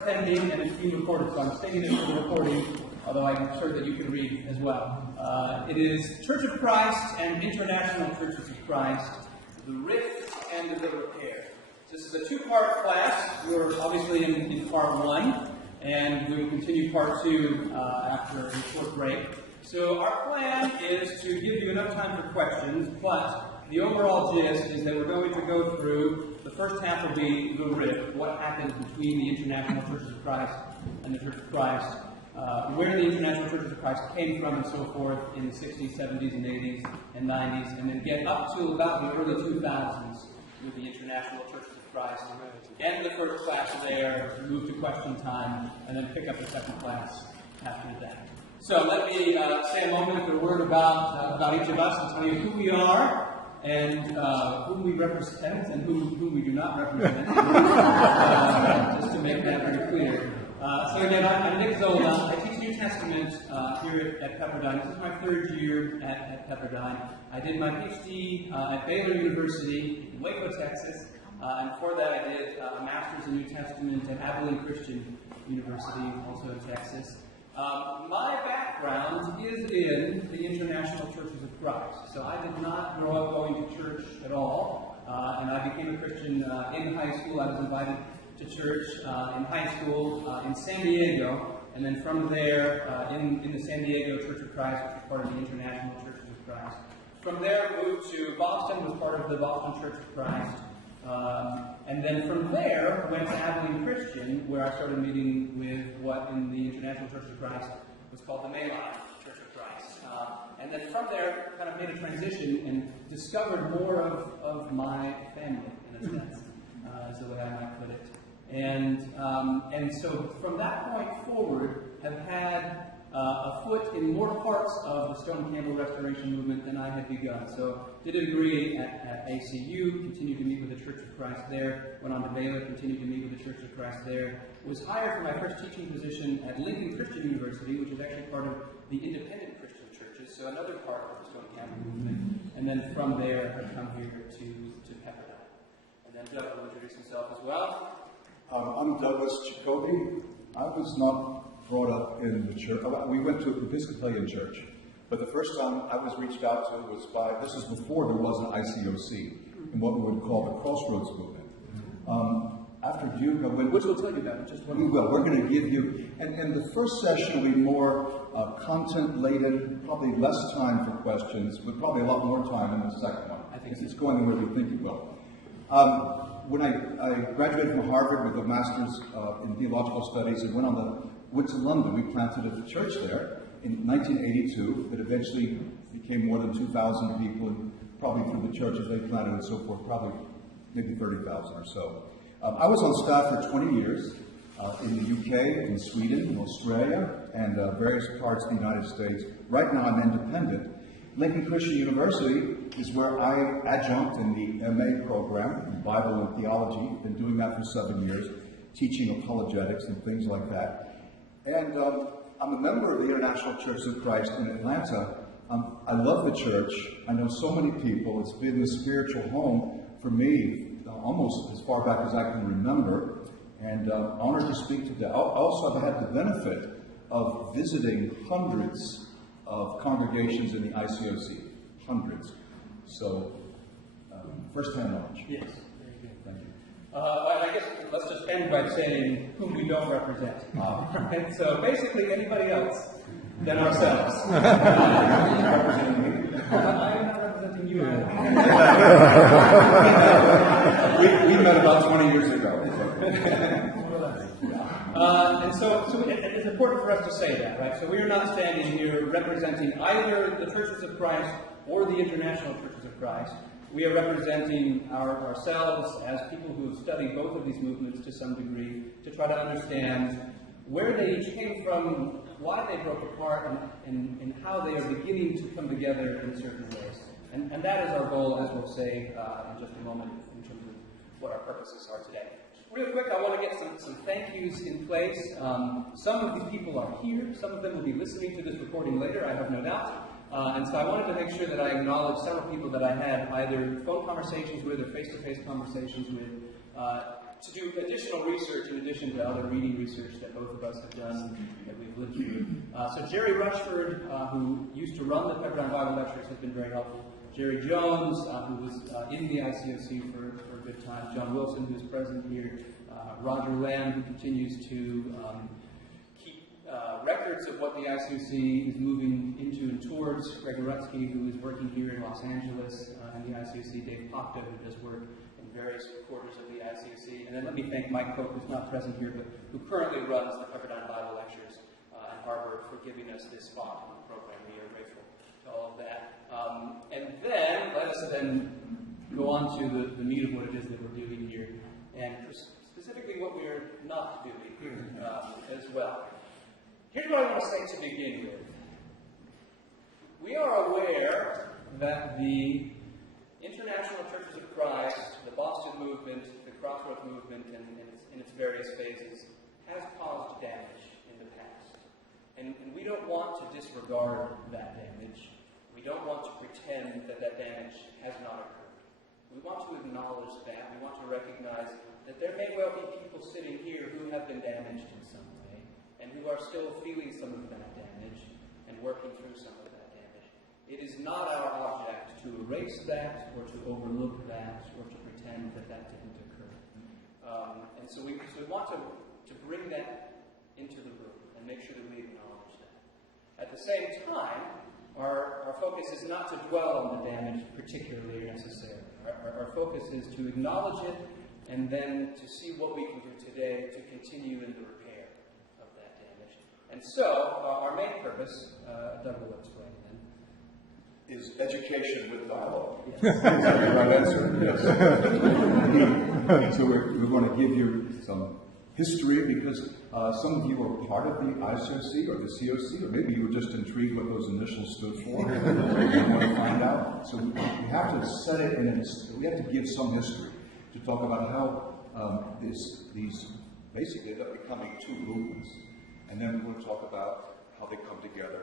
Attending, and it's being recorded, so I'm stating it for the recording, although I'm sure that you can read as well. It is Church of Christ and International Churches of Christ, the Rift and the Repair. This is a two-part class. We're obviously in part one, and we will continue part two after a short break. So our plan is to give you enough time for questions, but the overall gist is that we're going to go through, the first half will be the Rift, what happened between the International Churches of Christ and the Church of Christ, where the International Churches of Christ came from and so forth in the 60s, 70s, and 80s, and 90s, and then get up to about the early 2000s with the International Churches of Christ. End the first class there, move to question time, and then pick up the second class after that. So let me say a moment for a word about each of us and tell you who we are, and whom we represent and whom we do not represent, just to make that very clear. So again, I'm Nick Zola. I teach New Testament here at Pepperdine. This is my third year at Pepperdine. I did my PhD at Baylor University in Waco, Texas, and before that I did a Master's in New Testament at Abilene Christian University, also in Texas. My background is in the International Churches of Christ. So I did not grow up going to church at all, and I became a Christian in high school. I was invited to church in high school in San Diego, and then from there in the San Diego Church of Christ, which is part of the International Churches of Christ. From there, moved to Boston, was part of the Boston Church of Christ. And then from there, went to Abilene Christian, where I started meeting with what in the International Church of Christ was called the Mainline Church of Christ. And then from there, kind of made a transition and discovered more of my family, in a sense, is the way I might put it. And so from that point forward, have had a foot in more parts of the Stone-Campbell restoration movement than I had begun. So did a degree at ACU, continued to meet with the Church of Christ there, went on to Baylor, continued to meet with the Church of Christ there, was hired for my first teaching position at Lincoln Christian University, which is actually part of the independent Christian churches, so another part of the Stone-Campbell movement, and then from there I've come here to Pepperdine. And then Doug will introduce himself as well. I'm Douglas Jacoby. I was not brought up in the church. We went to an Episcopalian church, but the first time I was reached out to was by, this is before there was an ICOC, in what we would call the Crossroads movement. After Duke, I went... Which we'll tell you about, just one. We will. We're going to give you... And the first session will be more content-laden, probably less time for questions, but probably a lot more time in the second one. I think it's going the way we think it will. When I graduated from Harvard with a master's in theological studies and went to London. We planted a church there in 1982 that eventually became more than 2,000 people, and probably through the churches they planted and so forth, probably maybe 30,000 or so. I was on staff for 20 years in the UK, in Sweden, in Australia, and various parts of the United States. Right now I'm independent. Lincoln Christian University is where I adjunct in the MA program in Bible and Theology. Been doing that for 7 years, teaching apologetics and things like that. And I'm a member of the International Church of Christ in Atlanta. I love the church. I know so many people. It's been the spiritual home for me almost as far back as I can remember. And honored to speak today. Also, I've had the benefit of visiting hundreds of congregations in the ICOC. Hundreds. So, first-hand knowledge. Yes. Very good. Thank you. I guess let's just end by saying whom we don't represent. Right? So basically anybody else than ourselves. You're not representing me. I'm not representing you. We met about 20 years ago. And so it's important for us to say that, right? So we are not standing here representing either the Churches of Christ or the International Churches of Christ. We are representing ourselves as people who have studied both of these movements to some degree to try to understand where they each came from, why they broke apart, and how they are beginning to come together in certain ways. And that is our goal, as we'll say in just a moment, in terms of what our purposes are today. Real quick, I want to get some thank yous in place. Some of the people are here. Some of them will be listening to this recording later, I have no doubt. And so I wanted to make sure that I acknowledge several people that I had either phone conversations with or face-to-face conversations with to do additional research in addition to other reading research that both of us have done that we've lived through. So Jerry Rushford, who used to run the Pepperdine Bible Lectures, has been very helpful. Jerry Jones, who was in the ICOC for a good time. John Wilson, who is present here. Roger Lamb, who continues to keep records of what the ICOC is moving into and towards. Greg Rutsky, who is working here in Los Angeles in the ICOC. Dave Pocta, who does work various quarters of the ICOC. And then let me thank Mike Koch, who's not present here, but who currently runs the Pepperdine Bible Lectures in Harbor, for giving us this spot on the program. We are grateful to all of that. And then, let us then go on to the meat of what it is that we're doing here, and specifically what we are not doing as well. Here's what I want to say to begin with. We are aware that the International Churches of Christ, the Boston movement, the Crossroads movement, and in its various phases, has caused damage in the past. And we don't want to disregard that damage. We don't want to pretend that that damage has not occurred. We want to acknowledge that. We want to recognize that there may well be people sitting here who have been damaged in some way, and who are still feeling some of that damage and working through some of that damage. It is not our object to erase that, or to overlook that, or to pretend that that didn't occur. And so we want to bring that into the room and make sure that we acknowledge that. At the same time, our focus is not to dwell on the damage particularly or necessarily. Our focus is to acknowledge it and then to see what we can do today to continue in the repair of that damage. And so, our main purpose, Doug will explain then, is education with dialogue. yes. That's the right answer, yes. So we're going to give you some history, because some of you are part of the ICOC or the COC, or maybe you were just intrigued what those initials stood for. You want to find out. So we have to set it in we have to give some history to talk about how these basically end up becoming two movements. And then we'll talk about how they come together.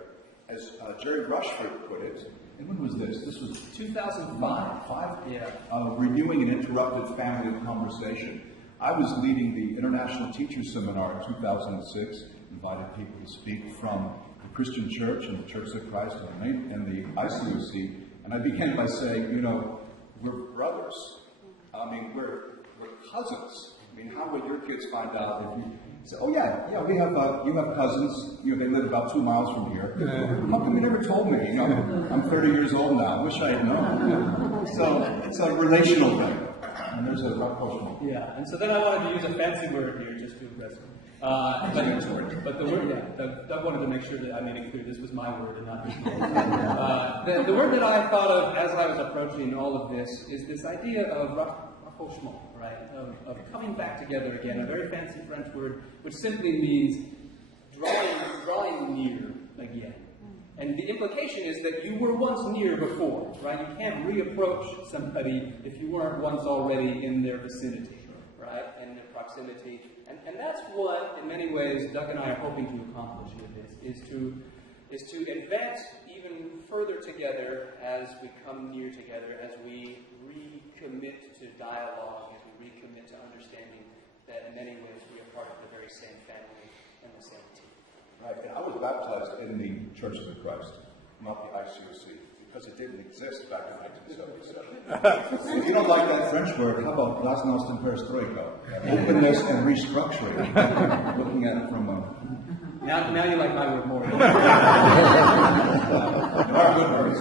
As Jerry Rushford put it, and when was this? This was 2005. Yeah. Renewing an interrupted family conversation. I was leading the International Teachers Seminar in 2006, invited people to speak from the Christian Church and the Church of Christ and the ICOC, and I began by saying, we're brothers. I mean, we're cousins. I mean, how would your kids find out if you say, oh yeah, we have, you have cousins, they live about 2 miles from here. How come you never told me? I'm 30 years old now, I wish I had known. So it's a relational thing. And there's a rapprochement. Yeah, and so then I wanted to use a fancy word here just to address it. But the word, Doug wanted to make sure that I made it clear this was my word and not his word. The word that I thought of as I was approaching all of this is this idea of rapprochement, right? Of coming back together again, a very fancy French word, which simply means drawing near again. And the implication is that you were once near before, right? You can't reapproach somebody if you weren't once already in their vicinity, right? And their proximity. And that's what, in many ways, Doug and I are hoping to accomplish with this, is to invent even further together as we come near together, as we recommit to dialogue, as we recommit to understanding that in many ways we are part of the very same family and the same team. Right, and I was baptized in the Church of Christ, not the ICOC, because it didn't exist back in 1977. If you don't like that French word, how about glasnost and perestroika? Openness and restructuring. Looking at it from a... Now you like my word more. There are good words.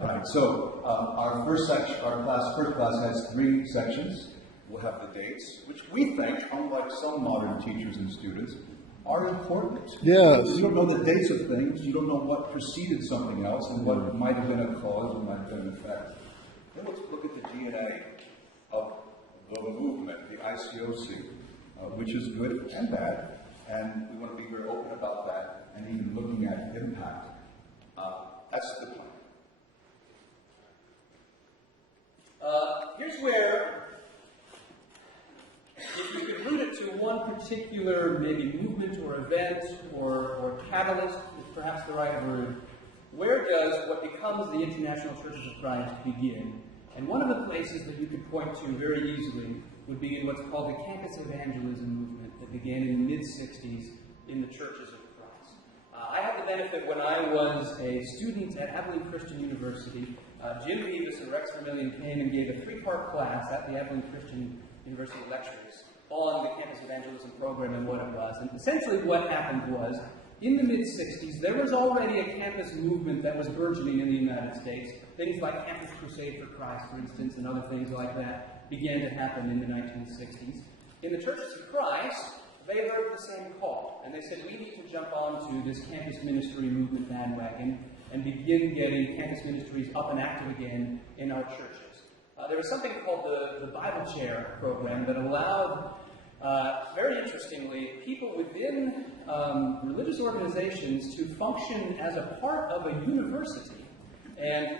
Right, so our first class has 3 sections. We'll have the dates, which we think, unlike some modern teachers and students, are important. Yes. You don't know the dates of things, you don't know what preceded something else, and what might have been a cause or might have been an effect. Then let's look at the DNA of the movement, the ICOC, which is good and bad, and we want to be very open about that, and even looking at impact. That's the plan. Here's where, if you could root it to one particular maybe movement or event or catalyst, is perhaps the right word, where does what becomes the International Churches of Christ begin, And one of the places that you could point to very easily would be in what's called the campus evangelism movement that began in the mid-60s in the churches of Christ. I had the benefit when I was a student at Abilene Christian University. Jim Beavis and Rex Vermillion came and gave a 3-part class at the Abilene Christian University Lectures on the campus evangelism program and what it was. And essentially what happened was, in the mid-60s, there was already a campus movement that was burgeoning in the United States. Things like Campus Crusade for Christ, for instance, and other things like that began to happen in the 1960s. In the Churches of Christ, they heard the same call, and they said, we need to jump onto this campus ministry movement bandwagon and begin getting campus ministries up and active again in our churches. There was something called the Bible Chair program that allowed, very interestingly, people within religious organizations to function as a part of a university and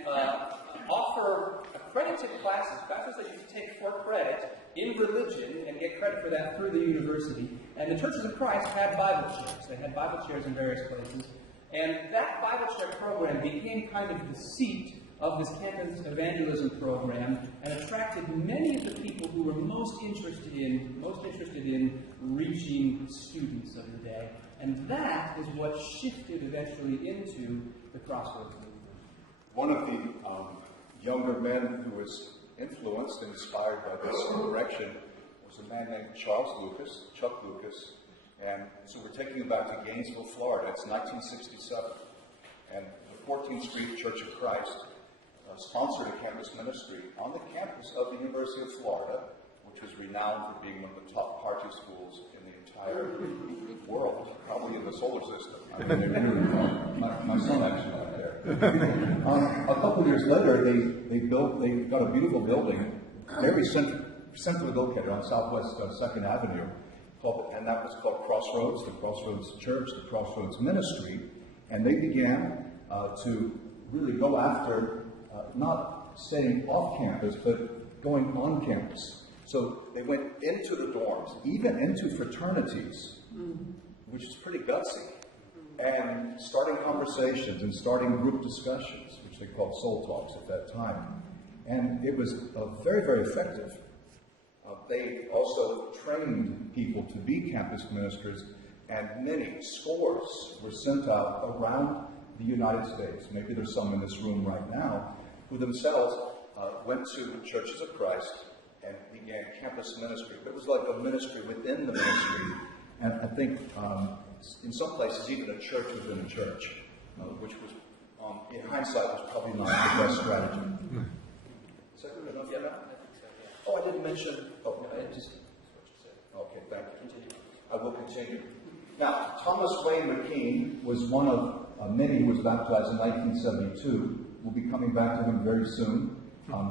offer accredited classes that you could take for credit in religion and get credit for that through the university. And the Churches of Christ had Bible chairs. They had Bible chairs in various places. And that Bible chair program became kind of the seat of this campus evangelism program and attracted many of the people who were most interested in reaching students of the day. And that is what shifted eventually into the Crossroads movement. One of the younger men who was influenced and inspired by this direction was a man named Chuck Lucas. And so we're taking him back to Gainesville, Florida. It's 1967. And the 14th Street Church of Christ sponsored a campus ministry on the campus of the University of Florida, which was renowned for being one of the top party schools in the entire world, probably in the solar system. I mean, they really my son actually went there. A couple of years later, they got a beautiful building, very centrally located on Southwest 2nd Avenue, and that was called Crossroads, the Crossroads Church, the Crossroads Ministry, and they began to really go after not staying off campus, but going on campus. So they went into the dorms, even into fraternities, which is pretty gutsy, and starting conversations and starting group discussions, which they called soul talks at that time. And it was very, very effective. They also trained people to be campus ministers, and many scores were sent out around the United States. Maybe there's some in this room right now who themselves went to the Churches of Christ and began campus ministry. It was like a ministry within the ministry, and I think in some places even a church within a church, which was, in hindsight, was probably not the best strategy. Is that good enough? Yeah. Oh, I didn't mention. Oh, no, just what you said. Okay, thank you. Continue. I will continue. Now, Thomas Wayne McKean was one of many who was baptized in 1972. We'll be coming back to him very soon.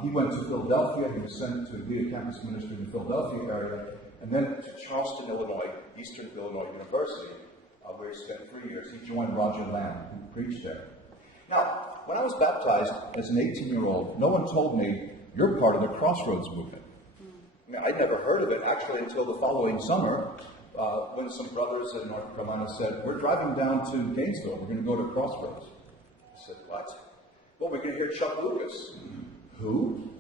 He went to Philadelphia. He was sent to lead a campus ministry in the Philadelphia area, and then to Charleston, Illinois, Eastern Illinois University, where he spent 3 years. He joined Roger Lamb, who preached there. Now, when I was baptized as an 18-year-old, no one told me, you're part of the Crossroads movement. I mean, I'd never heard of it, actually, until the following summer, when some brothers in North Carolina said, we're driving down to Gainesville. We're going to go to Crossroads. I said, what? Well, we're going to hear Chuck Lucas. Who?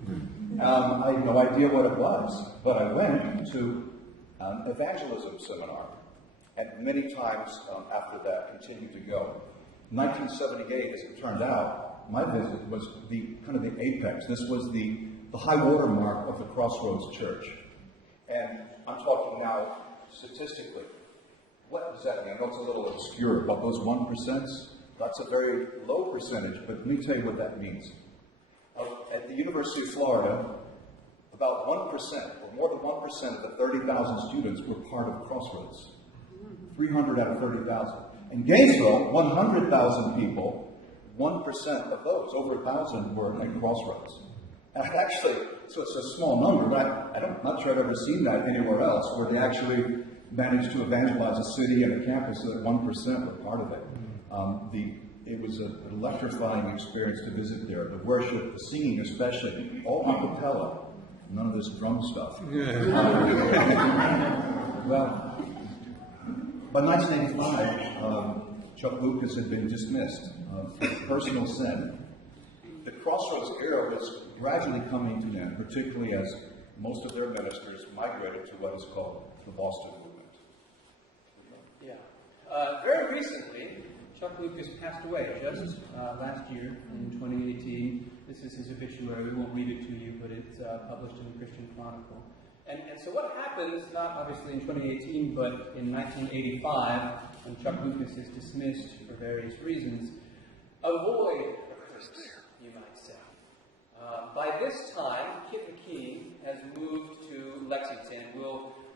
I had no idea what it was, but I went to an evangelism seminar, and many times after that continued to go. In 1978, as it turned out, my visit was the apex. This was the high water mark of the Crossroads Church. And I'm talking now statistically. What does that mean? I know it's a little obscure, but those 1%, that's a very low percentage, but let me tell you what that means. At the University of Florida, about 1%, or more than 1% of the 30,000 students were part of Crossroads. 300 out of 30,000. In Gainesville, 100,000 people, 1% of those, over 1,000, were at Crossroads. And actually, so it's a small number, but I'm not sure I've ever seen that anywhere else, where they actually managed to evangelize a city and a campus so that 1% were part of it. It was an electrifying experience to visit there. The worship, the singing especially, all a cappella, none of this drum stuff. Well, by 1985, Chuck Lucas had been dismissed for personal sin. The Crossroads era was gradually coming to an end, particularly as most of their ministers migrated to what is called the Boston movement. Yeah. Very recently, Chuck Lucas passed away just last year in 2018. This is his obituary. We won't read it to you, but it's published in the Christian Chronicle. And so what happens, not obviously in 2018, but in 1985, when Chuck Lucas is dismissed for various reasons, a void occurs, you might say. By this time, Kit McKean has moved to Lexington.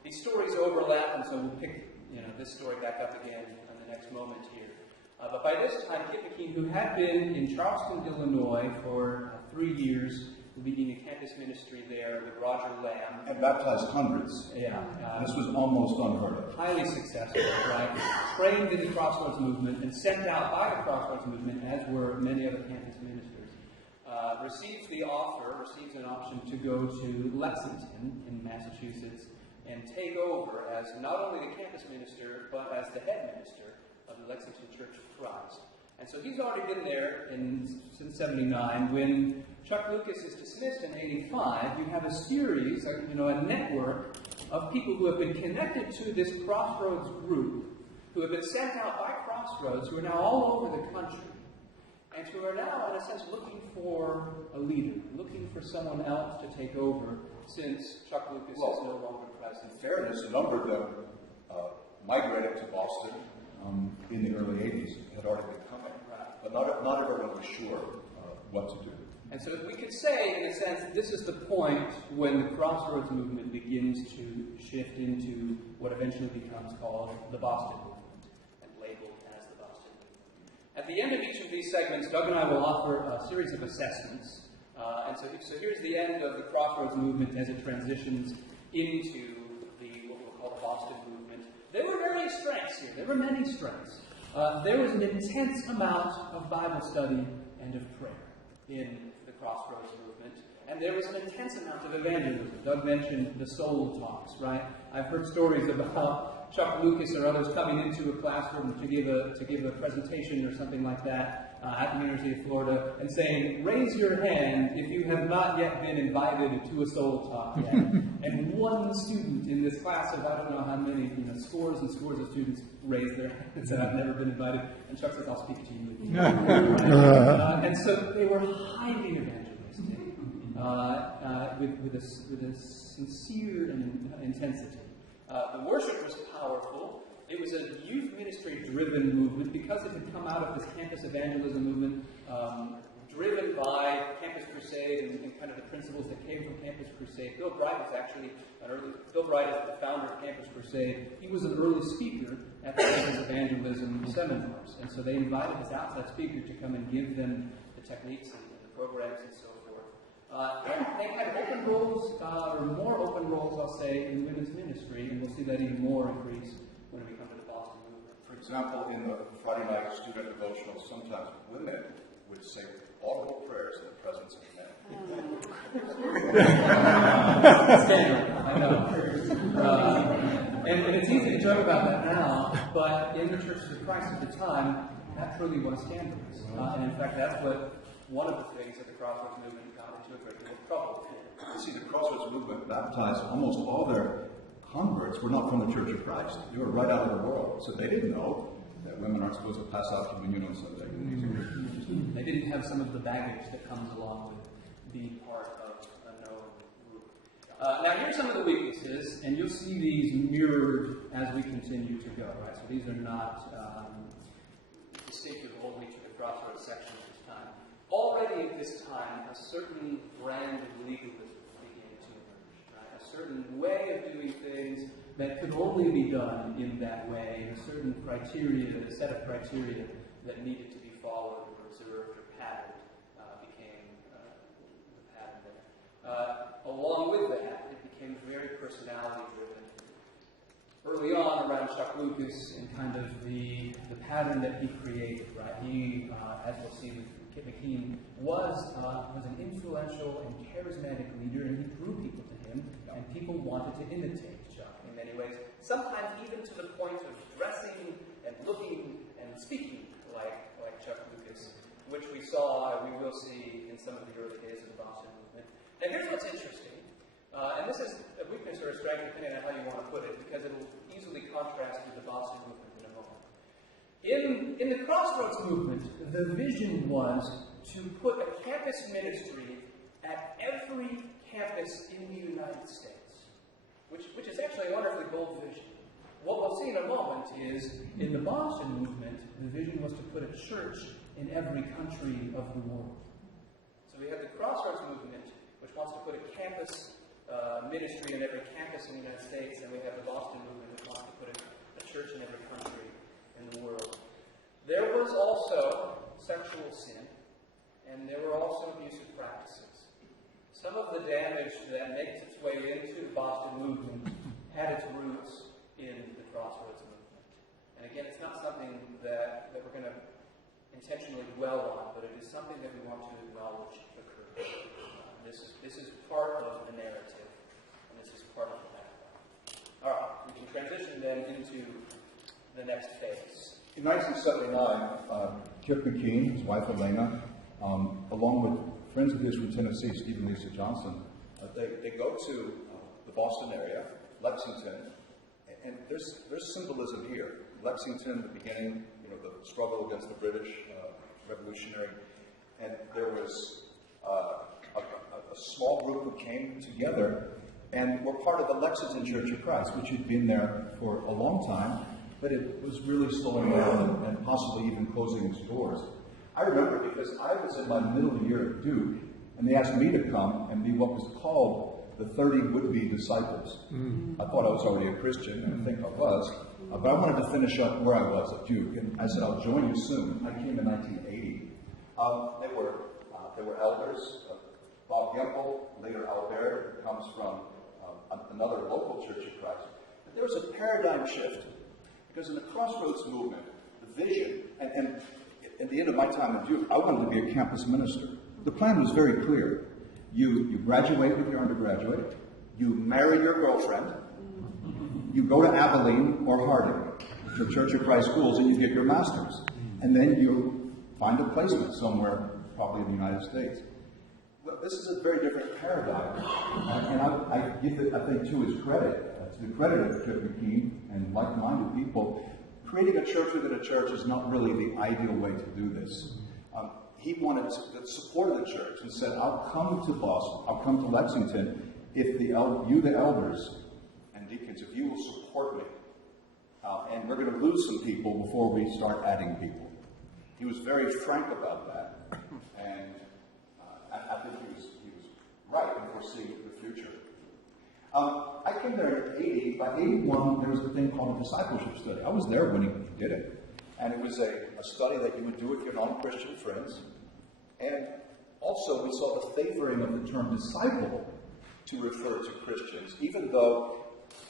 These stories overlap, and so we'll pick this story back up again in the next moment here. But by this time, Kit McKean, who had been in Charleston, Illinois for 3 years, leading a campus ministry there with Roger Lamb. And baptized hundreds. Yeah. This was almost unheard of. Highly successful, right? Trained in the Crossroads movement and sent out by the Crossroads movement, as were many other campus ministers. Receives an option to go to Lexington in Massachusetts and take over as not only the campus minister, but as the head minister of the Lexington Church of Christ. And so he's already been there since 79. When Chuck Lucas is dismissed in 85, you have a series, a network of people who have been connected to this Crossroads group, who have been sent out by Crossroads, who are now all over the country, and who are now, in a sense, looking for a leader, looking for someone else to take over, since Chuck Lucas is no longer present. In fairness, a number of them migrated to Boston in the early 80s, had already been coming. Right. But not everyone was sure what to do. And so we could say, in a sense, this is the point when the Crossroads movement begins to shift into what eventually becomes called the Boston movement, and labeled as the Boston movement. At the end of each of these segments, Doug and I will offer a series of assessments. So here's the end of the Crossroads movement as it transitions into what we'll call the Boston movement. There were various strengths here. There were many strengths. There was an intense amount of Bible study and of prayer in the Crossroads movement. And there was an intense amount of evangelism. Doug mentioned the soul talks, right? I've heard stories about Chuck Lucas or others coming into a classroom to give a presentation or something like that at the University of Florida and saying, raise your hand if you have not yet been invited to a soul talk yet. And one student in this class of I don't know how many, scores and scores of students raised their hands and said, I've never been invited. And Chuck says, I'll speak to you. And so they were highly evangelistic with a sincere intensity. The worship was powerful. It was a youth ministry-driven movement because it had come out of this campus evangelism movement, driven by Campus Crusade and kind of the principles that came from Campus Crusade. Bill Bright was actually Bill Bright is the founder of Campus Crusade. He was an early speaker at the campus evangelism seminars, and so they invited this outside speaker to come and give them the techniques and the programs and so forth. And they had open roles, or more open roles, I'll say, in women's ministry, and we'll see that even more increase when we come to the Boston movement. For example, in the Friday night student devotional, sometimes women would say audible prayers in the presence of men. I know. And it's easy to joke about that now, but in the Churches of Christ at the time, that truly was scandalous. And in fact, that's one of the things that the Crossroads movement got into a great deal of trouble. You see, the Crossroads movement baptized almost all their converts were not from the Church of Christ. They were right out of the world. So they didn't know that women aren't supposed to pass out communion on Sunday. They didn't have some of the baggage that comes along with being part of a known group. Now, here's some of the weaknesses, and you'll see these mirrored as we continue to go. Right? So these are not distinctive only to the Crossroads section at this time. Already at this time, a certain brand of legalism began to emerge. Right? A certain way of doing things that could only be done in that way, and a certain criteria, a set of criteria that needed to be followed or observed or patterned became the pattern there. Along with that, it became very personality-driven. Early on, around Chuck Lucas and kind of the pattern that he created, right? He, as we'll see with Kit McKean, was an influential and charismatic leader, and he drew people to him, and people wanted to imitate Chuck in many ways, sometimes even to the point of dressing and looking and speaking like Chuck Lucas, which we saw, we will see in some of the early days of the Boston movement. And here's what's interesting, and this is a weakness or a strength depending on how you want to put it, because it'll easily contrast with the Boston movement in a moment. In the Crossroads movement, the vision was to put a campus ministry at every campus in the United States, which is actually a wonderfully bold vision. What we'll see in a moment is, in the Boston movement, the vision was to put a church in every country of the world. So we have the Crossroads movement, which wants to put a campus ministry in every campus in the United States, and we have the Boston movement, which wants to put a church in every country in the world. There was also sexual sin, and there were also abusive practices. Some of the damage that makes its way into the Boston movement had its roots in the Crossroads movement. And again, it's not something that we're going to intentionally dwell on, but it is something that we want to acknowledge occurred. This is part of the narrative, and this is part of the background. All right, we can transition then into the next phase. In 1979, Kip McKean, his wife Elena, along with friends of his from Tennessee, Steve and Lisa Johnson, they go to the Boston area, Lexington, and there's symbolism here. Lexington, the beginning, the struggle against the British Revolutionary, and there was a small group who came together and were part of the Lexington Church of Christ, which had been there for a long time, but it was really slowing down and possibly even closing its doors. I remember because I was in my middle year at Duke, and they asked me to come and be what was called the 30 would-be disciples. I thought I was already a Christian, and I think I was, but I wanted to finish up where I was at Duke, and I said, I'll join you soon. I came in 1980. There were elders, Bob Gempel, later Albert, who comes from another local Church of Christ. But there was a paradigm shift, because in the Crossroads movement, the vision, and at the end of my time at Duke, I wanted to be a campus minister. The plan was very clear. You graduate with your undergraduate, you marry your girlfriend, you go to Abilene or Harding, to Church of Christ schools, and you get your master's. And then you find a placement somewhere, probably in the United States. Well, this is a very different paradigm. And I give it, I think, to his credit, to the credit of Kip McKean and like-minded people. Creating a church within a church is not really the ideal way to do this. He wanted the support of the church and said, I'll come to Boston, I'll come to Lexington if the elders and deacons, if you will support me. And we're going to lose some people before we start adding people. He was very frank about that. And I think he was right in foreseeing the future. I came there in 80. By 81, there was a thing called a discipleship study. I was there when he did it. And it was a study that you would do with your non-Christian friends. And also, we saw the favoring of the term disciple to refer to Christians, even though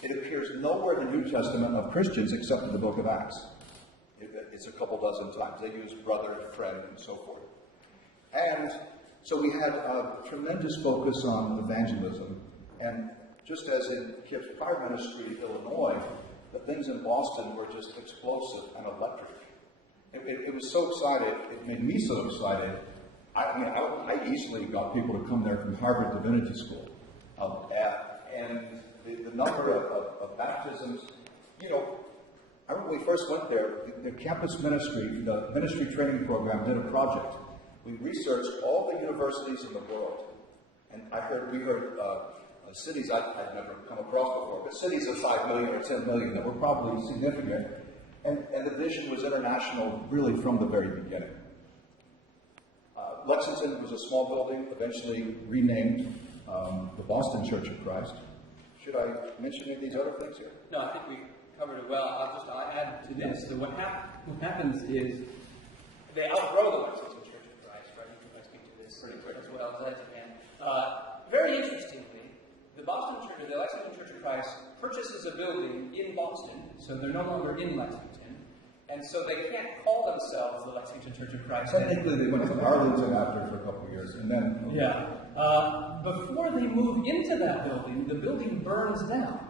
it appears nowhere in the New Testament of Christians except in the book of Acts. It's a couple dozen times. They use brother, friend, and so forth. And so we had a tremendous focus on evangelism. And just as in Kip's prior ministry in Illinois, the things in Boston were just explosive and electric. It was so exciting. It made me so excited. I easily got people to come there from Harvard Divinity School. And the number of baptisms, I remember when we first went there, the campus ministry, the ministry training program did a project. We researched all the universities in the world. And we heard cities I'd never come across before, but cities of 5 million or 10 million that were probably significant. And the vision was international really from the very beginning. Lexington was a small building, eventually renamed the Boston Church of Christ. Should I mention any of these other things here? No, I think we covered it well. I'll add to this. So what happens is they outgrow the Lexington Church of Christ, right? You can speak to this as well as I can. Very interestingly, the Lexington Church of Christ purchases a building in Boston, so they're no longer in Lexington. And so they can't call themselves the Lexington Church of Christ. Technically, they went to Arlington after for a couple of years, and then... Yeah. Before they move into that building, the building burns down.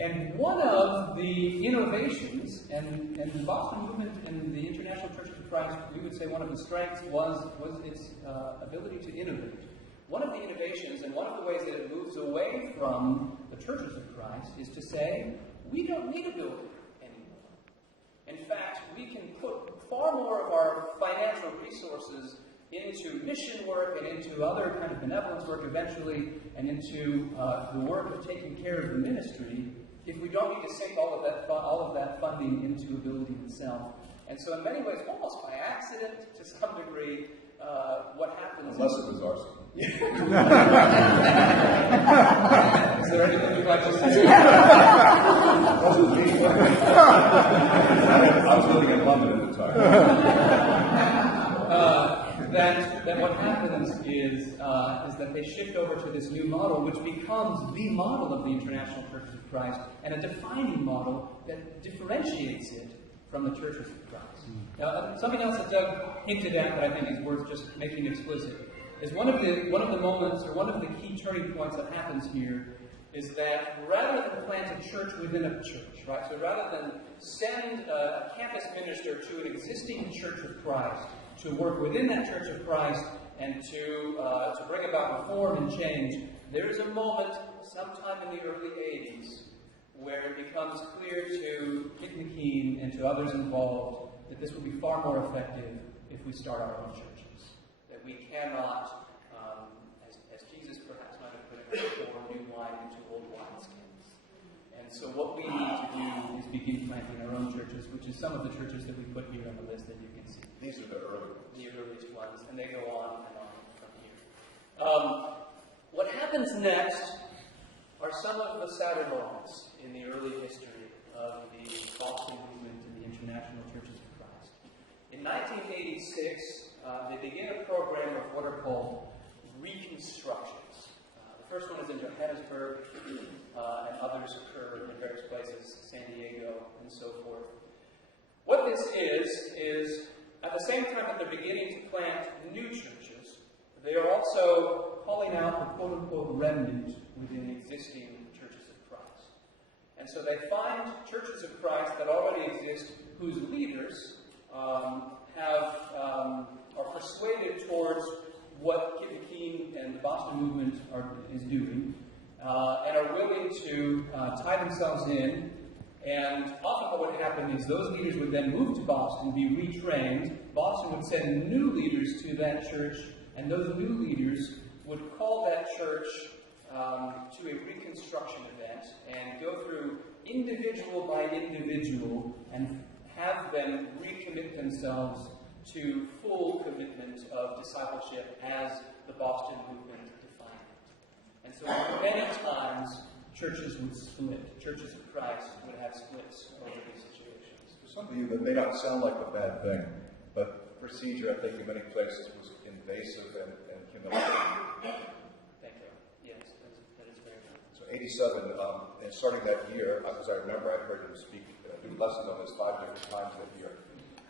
And one of the innovations, and the Boston movement and the International Church of Christ, we would say one of the strengths was its ability to innovate. one of the innovations and one of the ways that it moves away from the churches of Christ is to say, we don't need a building anymore. In fact, we can put far more of our financial resources into mission work and into other kind of benevolence work eventually, and into the work of taking care of the ministry, if we don't need to sink all of that funding into a building itself. And so in many ways, almost by accident to some degree, what happens... Unless it was arson. Is there anything you'd like to say? Wasn't me. I was living in London at the time. That what happens is that they shift over to this new model, which becomes the model of the International Churches of Christ, and a defining model that differentiates it from the Churches of Christ. Now, something else that Doug hinted at that I think is worth just making explicit is one of the moments, or one of the key turning points that happens here, is that rather than plant a church within a church, right? So rather than send a campus minister to an existing Church of Christ to work within that Church of Christ and to bring about reform and change, there's a moment sometime in the early 80s where it becomes clear to Kit McKean and to others involved that this will be far more effective if we start our own churches. That we cannot, as Jesus perhaps might have put it, pour new wine into old wineskins. And so what we need to do is begin planting our own churches, which is some of the churches that we put here on the list that you can see. These are the early ones. The earliest ones, and they go on and on from here. What happens next are some of the sadder moments in the early history of the Boston movement and the International Churches of Christ. In 1986, they begin a program of what are called reconstructions. The first one is in Johannesburg, and others occur in various places, San Diego, and so forth. What this is at the same time that they're beginning to plant new churches, they are also calling out the quote-unquote remnant within existing churches of Christ. And so they find churches of Christ that already exist whose leaders are persuaded towards what Kit McKean and the Boston movement is doing, and are willing to tie themselves in. And often what would happen is those leaders would then move to Boston, be retrained. Boston would send new leaders to that church, and those new leaders would call that church to a reconstruction event and go through individual by individual and have them recommit themselves to full commitment of discipleship as the Boston movement defined it. And so many times churches would split. Churches of Christ would have splits over these situations. For some of you, that may not sound like a bad thing, but procedure, I think, in many places was invasive and humiliating. Thank you. Yes, that is very good. So 87, and starting that year, as I remember, I heard him speak, do lessons on this 5 different times that year.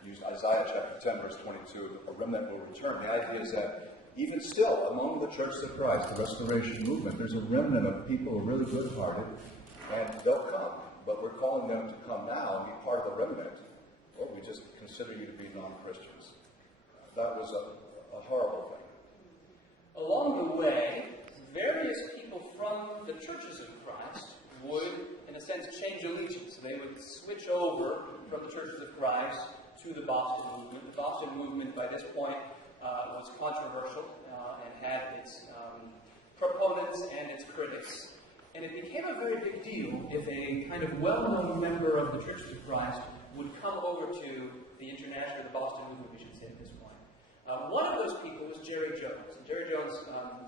He used Isaiah chapter 10, verse 22, a remnant will return. The idea is that even still, among the Churches of Christ, the Restoration Movement, there's a remnant of people who are really good-hearted, and they'll come. But we're calling them to come now and be part of the remnant, or we just consider you to be non-Christians. That was a horrible thing. Along the way, various people from the Churches of Christ would, in a sense, change allegiance. They would switch over from the Churches of Christ to the Boston movement. The Boston movement, by this point, was controversial and had its proponents and its critics. And it became a very big deal if a kind of well-known member of the Churches of Christ would come over to the Boston movement, we should say at this point. One of those people was Jerry Jones. And Jerry Jones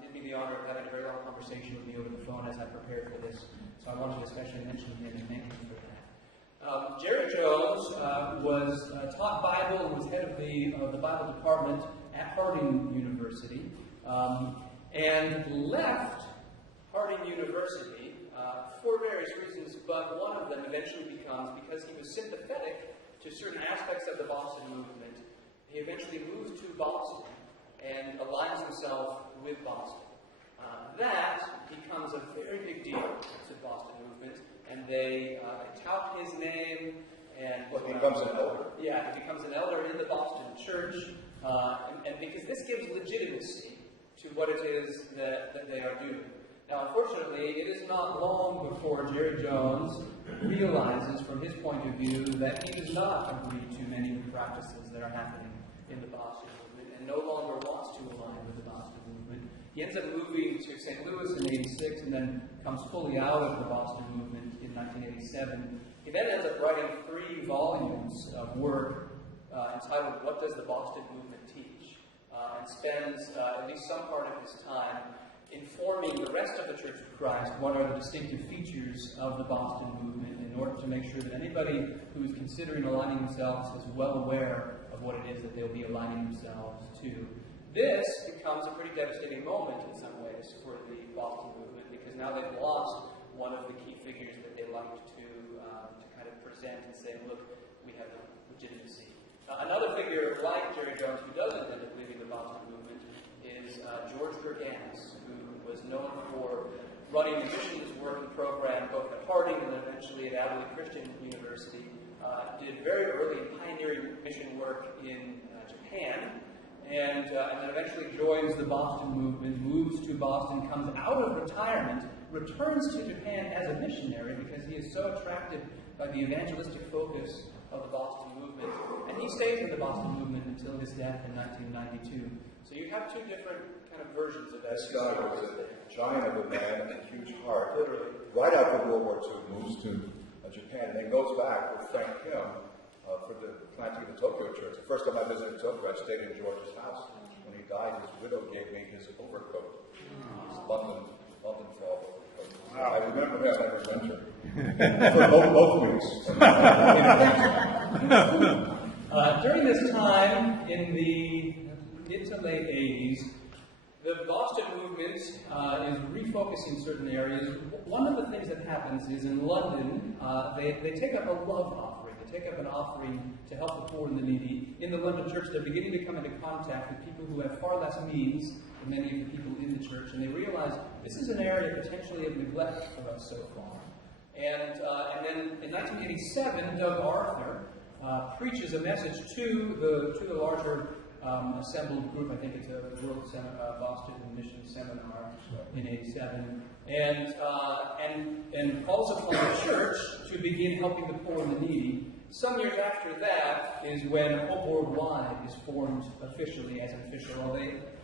did me the honor of having a very long conversation with me over the phone as I prepared for this. So I wanted to especially mention him and thank him for that. Jerry Jones was taught Bible and was head of the Bible department at Harding University, and left Harding University for various reasons, but one of them eventually becomes because he was sympathetic to certain aspects of the Boston movement. He eventually moves to Boston and aligns himself with Boston. That becomes a very big deal to the Boston movement, and they tout his name. And he becomes an elder. Yeah, he becomes an elder in the Boston church, and because this gives legitimacy to what it is that they are doing. Now, unfortunately, it is not long before Jerry Jones realizes, from his point of view, that he does not agree to many of the practices that are happening in the Boston movement, and no longer wants to align with the Boston movement. He ends up moving to St. Louis in '86, and then comes fully out of the Boston movement in 1987. He then ends up writing 3 volumes of work entitled "What Does the Boston Movement Teach?" And spends at least some part of his time informing the rest of the Church of Christ what are the distinctive features of the Boston movement, in order to make sure that anybody who is considering aligning themselves is well aware of what it is that they'll be aligning themselves to. This becomes a pretty devastating moment in some ways for the Boston movement, because now they've lost one of the key figures that they liked to kind of present and say, look, we have legitimacy. Another figure like Jerry Jones, who doesn't end up leaving the Boston movement, is George Gerganis, who was known for running the missions working program both at Harding and then eventually at Adelaide Christian University. Did very early pioneering mission work in Japan, and then eventually joins the Boston movement, moves to Boston, comes out of retirement, returns to Japan as a missionary because he is so attracted by the evangelistic focus of the Boston movement, and he stays in the Boston movement until his death in 1992. So you have 2 different kind of versions of that. This guy was a giant of a man, a huge heart. Literally, right after World War II, moves to Japan, and then goes back to thank him for the planting of the Tokyo Church. The first time I visited Tokyo, I stayed in George's house. When he died, his widow gave me his overcoat, his London fall overcoat. Wow. I remember that adventure for both weeks. During this time, in the mid to late 80s, the Boston movement is refocusing certain areas. One of the things that happens is in London, they take up a love offering. They take up an offering to help the poor and the needy. In the London church, they're beginning to come into contact with people who have far less means than many of the people in the church, and they realize this is an area potentially of neglect for us so far. And then in 1987, Doug Arthur preaches a message to the larger assembled group. I think it's a World Boston Mission Seminar in '87, and calls upon the church to begin helping the poor and the needy. Some years after that is when Hope Worldwide is formed officially as an official,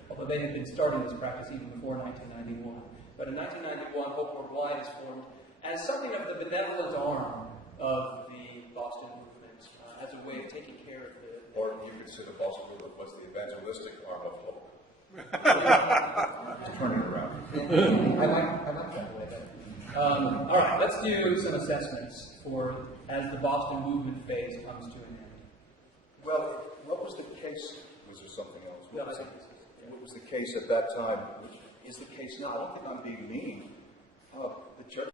although they had been starting this practice even before 1991. But in 1991, Hope Worldwide is formed as something of the benevolent arm of the Boston movement, as a way of taking care of the... Or you could say the Boston movement was the evangelistic arm of Hope. Turn it around. I like that way. All right, let's do some assessments for as the Boston movement phase comes to an end. Well, what was the case? Was there something else? No, what was the case at that time? Which is the case now? I don't think I'm being mean.